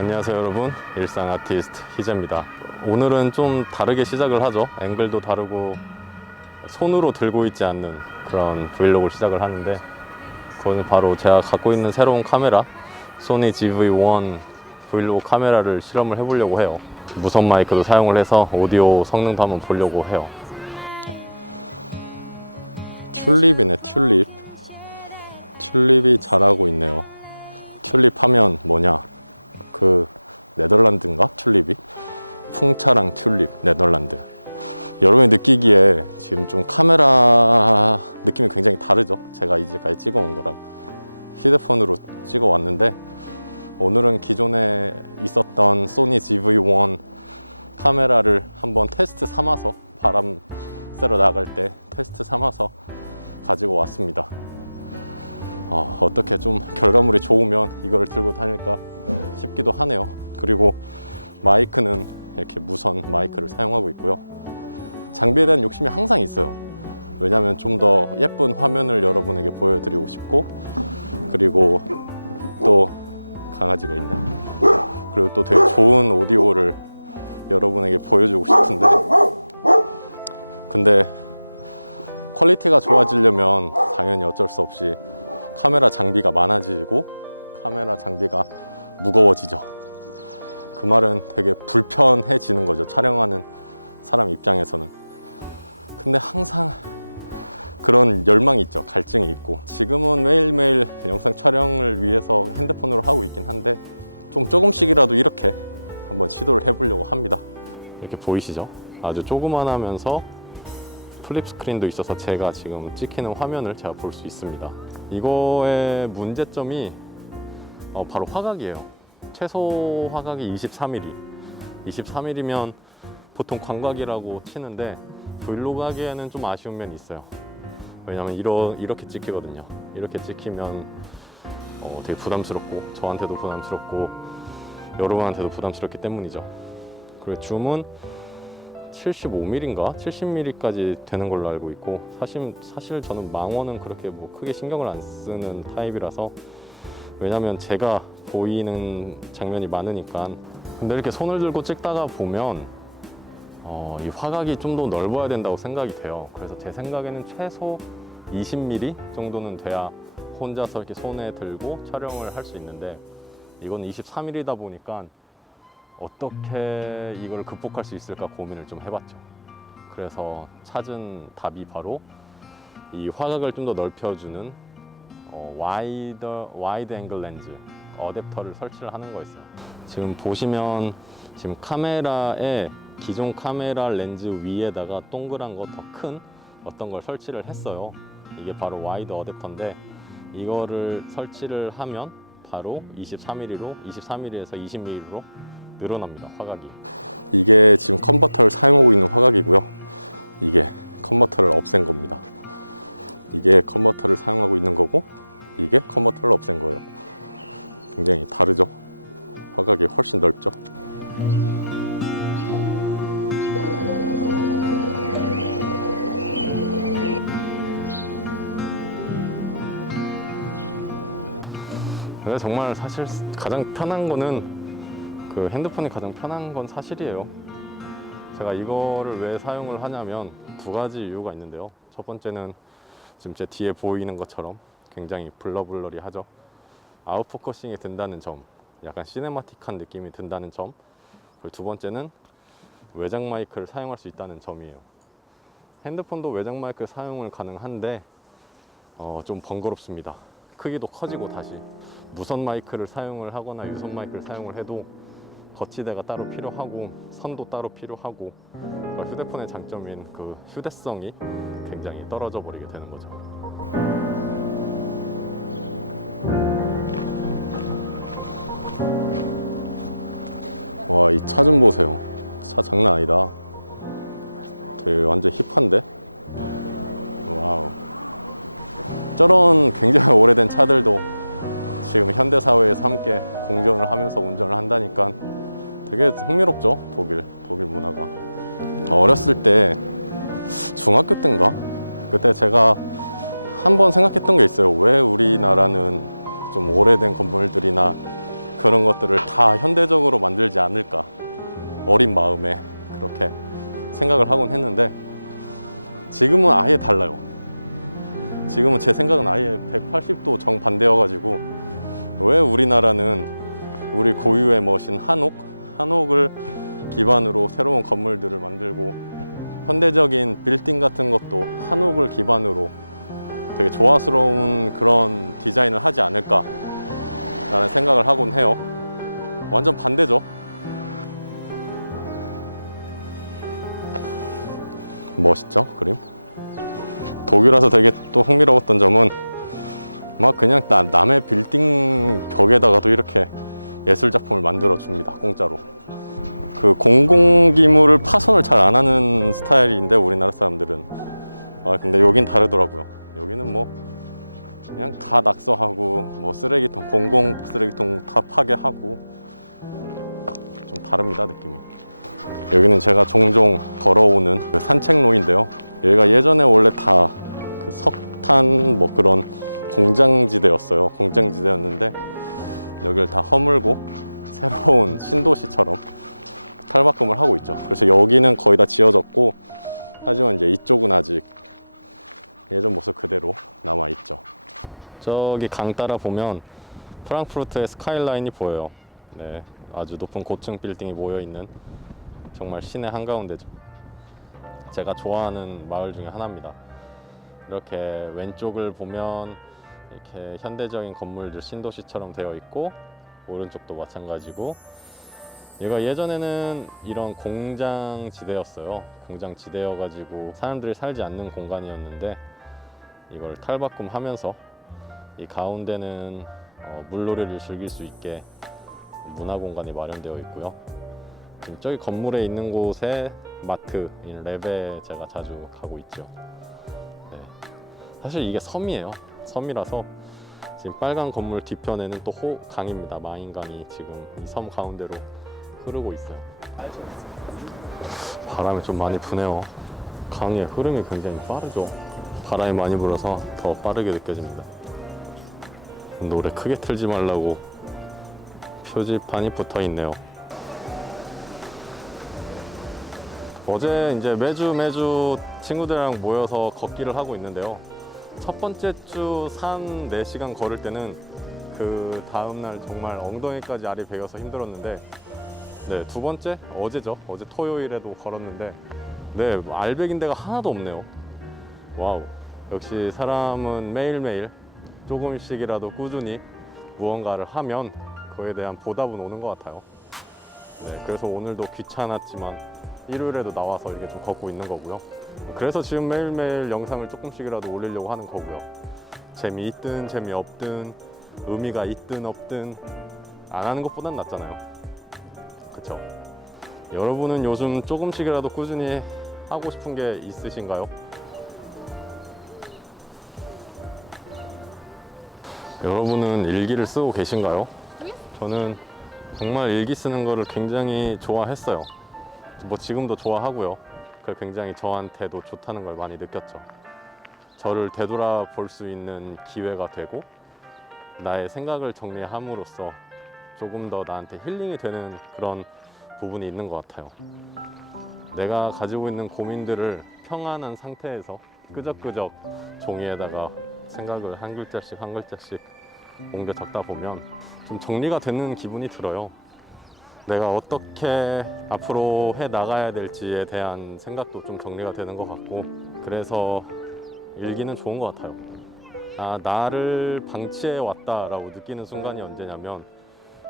안녕하세요 여러분, 일상 아티스트 희재입니다. 오늘은 좀 다르게 시작을 하죠. 앵글도 다르고 손으로 들고 있지 않는 그런 브이로그를 시작을 하는데, 그거는 바로 제가 갖고 있는 새로운 카메라 소니 GV1 브이로그 카메라를 실험을 해보려고 해요. 무선 마이크도 사용을 해서 오디오 성능도 한번 보려고 해요. 튤립이네, 튤립이 잘하고 있네요. 튤립 하면 뭐냐, 그 네덜란드인가? 튤립이 풍차랑 튤립 네덜란드. 여러분이 느끼기에 지금 좀 카메라 느낌이 굉장히 다르죠. 제가 이제까지 찍어온 거랑 휴대폰으로 찍어 왔는데, 오늘은 기존에 있었던 소니 GV1 카메라를 한번 테스트 삼아서, 바람 쐬러 나갈 때 테스트 삼아서 가지고 왔습니다. 어떻게 좀 결과물이 좋으면 이걸 들고 다닐까 싶기도 하네요. 그리고 마이크는 이렇게 무선 마이크를 사용하고 있고요. 장비에 대한 욕심이 항상 있어요. 왜냐하면 좀 더 예쁜 화면을 여러분에게 보여드리고 싶고, 그리고 또 강아지가 있네. 그리고 또 되게 좋은 오디오를 여러분에게 보여주고 싶은데, 근데 퀄리티가 좋아지려면 당연히 어쩔 수 없이 카메라 장비가 많아지고 카메라 장비가 무거워지죠. 그 말은 되게 불편해지는 거죠, 촬영하는 사람 입장에서는. 근데 항상 그런 열망이 있죠, 갈증이 있고. 지금은 매일매일 영상 촬영을 위해서 핸드폰으로 하고 있긴 한데, 좀 조금씩이라도 이렇게 한번 시도를 해보려고 합니다. 이렇게 보이시죠? 아주 조그만하면서 플립 스크린도 있어서 제가 지금 찍히는 화면을 제가 볼 수 있습니다. 이거의 문제점이 바로 화각이에요. 최소 화각이 23mm 면 보통 광각이라고 치는데, 브이로그 하기에는 좀 아쉬운 면이 있어요. 왜냐면 이렇게 찍히거든요. 이렇게 찍히면 되게 부담스럽고, 저한테도 부담스럽고 여러분한테도 부담스럽기 때문이죠. 그리고 줌은 75mm인가 70mm까지 되는 걸로 알고 있고, 사실 저는 망원은 그렇게 뭐 크게 신경을 안 쓰는 타입이라서, 왜냐면 제가 보이는 장면이 많으니까. 근데 이렇게 손을 들고 찍다가 보면 이 화각이 좀 더 넓어야 된다고 생각이 돼요. 그래서 제 생각에는 최소 20mm 정도는 돼야 혼자서 이렇게 손에 들고 촬영을 할 수 있는데, 이건 23mm다 보니까 어떻게 이걸 극복할 수 있을까 고민을 좀 해봤죠. 그래서 찾은 답이 바로 이 화각을 좀 더 넓혀주는 와이드 앵글 렌즈 어댑터를 설치를 하는 거였어요. 지금 보시면 지금 카메라에 기존 카메라 렌즈 위에다가 동그란 거 더 큰 어떤 걸 설치를 했어요. 이게 바로 와이드 어댑터인데, 이거를 설치를 하면 바로 23mm에서 20mm로 늘어납니다, 화각이. 이게 지금 컨버터를 사용하고 있는 화각이고요. 이게 컨버터를 없앤 겁니다. 이게 컨버터를 사용하고 있는 거고, 이게 컨버터를 없앤 거예요. 굉장히 다르죠? 화각이 훨씬 넓죠? 근데 정말 사실 가장 편한 거는, 그 핸드폰이 가장 편한 건 사실이에요. 제가 이거를 왜 사용을 하냐면 두 가지 이유가 있는데요. 첫 번째는 지금 제 뒤에 보이는 것처럼 굉장히 블러블러리 하죠. 아웃포커싱이 된다는 점, 약간 시네마틱한 느낌이 든다는 점. 그리고 두 번째는 외장 마이크를 사용할 수 있다는 점이에요. 핸드폰도 외장 마이크 사용을 가능한데 좀 번거롭습니다. 크기도 커지고. 다시 무선 마이크를 사용을 하거나 유선 마이크를 사용을 해도 거치대가 따로 필요하고 선도 따로 필요하고, 그러니까 휴대폰의 장점인 그 휴대성이 굉장히 떨어져 버리게 되는 거죠. 와, 이 차 좀 보세요. 차 장난 아니다. 되게 완전 힙한데? 와우. 저런 굉장히 오래된 차들도 지금 현대사회에서 함께 공존을 하면서 운전을 한다니까 되게 흥미롭죠, 독일 문화가. 어렸을 때 중학교 때인가? 그때 제가 한번 생각했던 게 있어요. 왜 우리나라는 좀 오래된 건물들이나 그런 것들을 다 현대적으로 만들지 않을까, 어린 마음에 그렇게 생각을 하곤 했는데, 지금은 아예 달라요. 지금은 제 생각은 아예 180도 정반대여가지고, 왜 우리나라는 우리 고유의 멋인 한옥을 기반으로 새로운 건물들을 만들고, 현대적인 빌딩 같은 것도 한옥을 기반으로 되게 조화스러운 그런 디자인을 하지 않을까 라는 생각을 하곤 해요. 완전 반대죠. 멋있죠, 그림? 독일 와서 되게 또 흥미로웠던 점은 막 그냥 남의 빌딩 벽에다가도 이렇게 예술 작품을 만들어 줍니다, 공짜로. 그 공공기물을 파손을 잘 안 하는 스타일인데 우리나라 사람들은, 근데 여긴 다르더라고요. 여기는 뭐 그냥 다 낙서하고, 뭐 쓰레기통, 공공 쓰레기통 다 파괴하고, 좀 다릅니다, 느낌이. 여기는 제가 종종 걸어오는 그 산책로인데요. 여기가 예전에 원래 다 그 석탄 뭐 그런 공장지대였어요. 공장지대였는데 여기를 다 허물고 새로운 신도시처럼 탈바꿈을 하고 있죠. 그래서 여기는 거의 다 지어졌고, 하지만 이제 이쪽은 아직 예전 모습 그대로 남아 있죠. 저기 강 따라 보면 프랑크푸르트의 스카이라인이 보여요. 네, 아주 높은 고층 빌딩이 모여 있는 정말 시내 한가운데죠. 제가 좋아하는 마을 중에 하나입니다. 이렇게 왼쪽을 보면 이렇게 현대적인 건물들 신도시처럼 되어 있고, 오른쪽도 마찬가지고, 얘가 예전에는 이런 공장지대였어요. 공장지대여가지고 사람들이 살지 않는 공간이었는데, 이걸 탈바꿈하면서 이 가운데는 물놀이를 즐길 수 있게 문화공간이 마련되어 있고요. 지금 저기 건물에 있는 곳에 마트인 랩에 제가 자주 가고 있죠. 네. 사실 이게 섬이에요. 섬이라서 지금 빨간 건물 뒤편에는 또 강입니다. 마인강이 지금 이 섬 가운데로 흐르고 있어요. 바람이 좀 많이 부네요. 강의 흐름이 굉장히 빠르죠. 바람이 많이 불어서 더 빠르게 느껴집니다. 노래 크게 틀지 말라고 표지판이 붙어 있네요. 어제 이제 매주 친구들이랑 모여서 걷기를 하고 있는데요. 첫 번째 주 산 4시간 걸을 때는 그 다음날 정말 엉덩이까지 알이 베어서 힘들었는데, 네, 두 번째 어제죠. 어제 토요일에도 걸었는데, 네, 알배긴 데가 하나도 없네요. 와우. 역시 사람은 매일매일 조금씩이라도 꾸준히 무언가를 하면 그에 대한 보답은 오는 것 같아요. 네, 그래서 오늘도 귀찮았지만 일요일에도 나와서 이렇게 좀 걷고 있는 거고요. 그래서 지금 매일매일 영상을 조금씩이라도 올리려고 하는 거고요. 재미있든 재미없든, 의미가 있든 없든 안 하는 것보단 낫잖아요. 그쵸? 여러분은 요즘 조금씩이라도 꾸준히 하고 싶은 게 있으신가요? 여러분은 일기를 쓰고 계신가요? 저는 정말 일기 쓰는 거를 굉장히 좋아했어요. 뭐 지금도 좋아하고요. 그 굉장히 저한테도 좋다는 걸 많이 느꼈죠. 저를 되돌아볼 수 있는 기회가 되고, 나의 생각을 정리함으로써 조금 더 나한테 힐링이 되는 그런 부분이 있는 것 같아요. 내가 가지고 있는 고민들을 평안한 상태에서 끄적끄적 종이에다가 생각을 한 글자씩 한 글자씩 옮겨 적다 보면 좀 정리가 되는 기분이 들어요. 내가 어떻게 앞으로 해 나가야 될지에 대한 생각도 좀 정리가 되는 것 같고, 그래서 일기는 좋은 것 같아요. 나를 방치해 왔다라고 느끼는 순간이 언제냐면,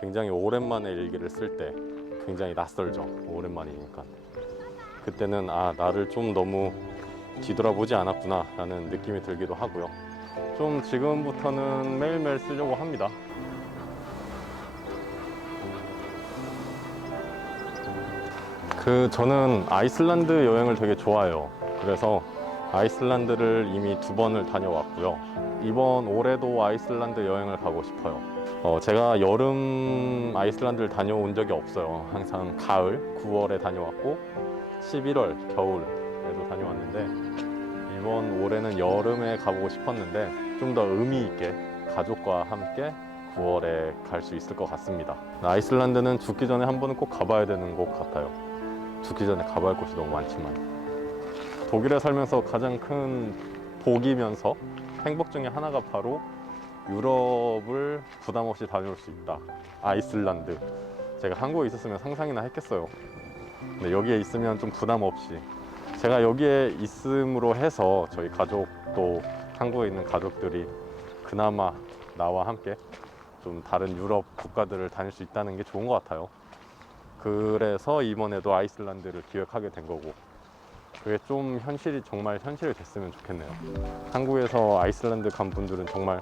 굉장히 오랜만에 일기를 쓸 때. 굉장히 낯설죠, 오랜만이니까. 그때는 나를 좀 너무 뒤돌아보지 않았구나 라는 느낌이 들기도 하고요. 좀 지금부터는 매일매일 쓰려고 합니다. 저는 아이슬란드 여행을 되게 좋아해요. 그래서 아이슬란드를 이미 2번을 다녀왔고요. 이번 올해도 아이슬란드 여행을 가고 싶어요. 제가 여름 아이슬란드를 다녀온 적이 없어요. 항상 가을, 9월에 다녀왔고 11월, 겨울에도 다녀왔는데, 이번 올해는 여름에 가보고 싶었는데 좀 더 의미 있게 가족과 함께 9월에 갈 수 있을 것 같습니다. 아이슬란드는 죽기 전에 한 번은 꼭 가봐야 되는 곳 같아요. 죽기 전에 가봐야 할 곳이 너무 많지만 독일에 살면서 가장 큰 복이면서 행복 중에 하나가 바로 유럽을 부담 없이 다녀올 수 있다. 아이슬란드. 제가 한국에 있었으면 상상이나 했겠어요. 근데 여기에 있으면 좀 부담 없이, 제가 여기에 있음으로 해서 저희 가족도, 한국에 있는 가족들이 그나마 나와 함께 좀 다른 유럽 국가들을 다닐 수 있다는 게 좋은 것 같아요. 그래서 이번에도 아이슬란드를 기획하게 된 거고, 그게 좀 정말 현실이 됐으면 좋겠네요. 한국에서 아이슬란드 간 분들은 정말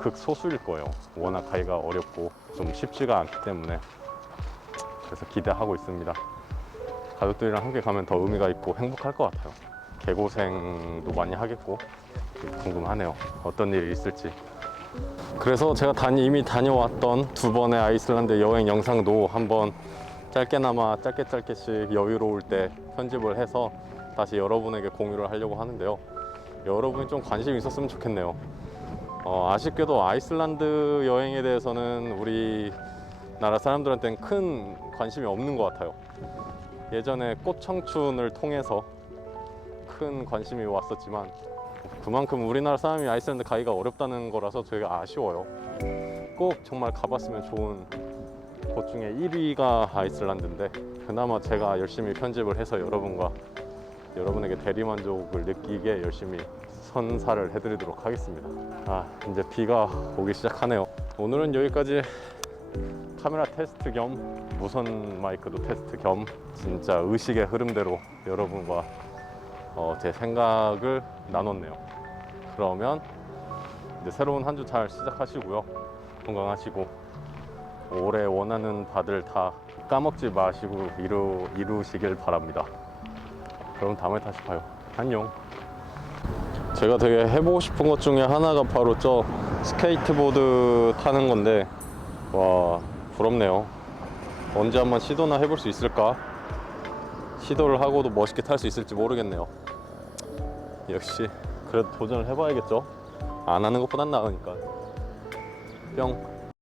극소수일 거예요. 워낙 가기가 어렵고 좀 쉽지가 않기 때문에. 그래서 기대하고 있습니다. 가족들이랑 함께 가면 더 의미가 있고 행복할 것 같아요. 개고생도 많이 하겠고 궁금하네요. 어떤 일이 있을지. 그래서 제가 이미 다녀왔던 2번의 아이슬란드 여행 영상도 한번 짧게나마 짧게씩 여유로울 때 편집을 해서 다시 여러분에게 공유를 하려고 하는데요. 여러분이 좀 관심이 있었으면 좋겠네요. 아쉽게도 아이슬란드 여행에 대해서는 우리나라 사람들한테는 큰 관심이 없는 것 같아요. 예전에 꽃청춘을 통해서 큰 관심이 왔었지만 그만큼 우리나라 사람이 아이슬란드 가기가 어렵다는 거라서 되게 아쉬워요. 꼭 정말 가봤으면 좋은 곳 중에 1위가 아이슬란드인데, 그나마 제가 열심히 편집을 해서 여러분에게 대리만족을 느끼게 열심히 선사를 해드리도록 하겠습니다. 이제 비가 오기 시작하네요. 오늘은 여기까지. 카메라 테스트 겸 무선 마이크도 테스트 겸 진짜 의식의 흐름대로 여러분과 제 생각을 나눴네요. 그러면 이제 새로운 한 주 잘 시작하시고요. 건강하시고 올해 원하는 바들 다 까먹지 마시고 이루시길 바랍니다. 그럼 다음에 다시 봐요. 안녕. 제가 되게 해보고 싶은 것 중에 하나가 바로 저 스케이트보드 타는 건데, 와, 부럽네요. 언제 한번 시도나 해볼 수 있을까? 시도를 하고도 멋있게 탈 수 있을지 모르겠네요. 역시 그래도 도전을 해봐야겠죠? 안 하는 것보단 나으니까. 뿅.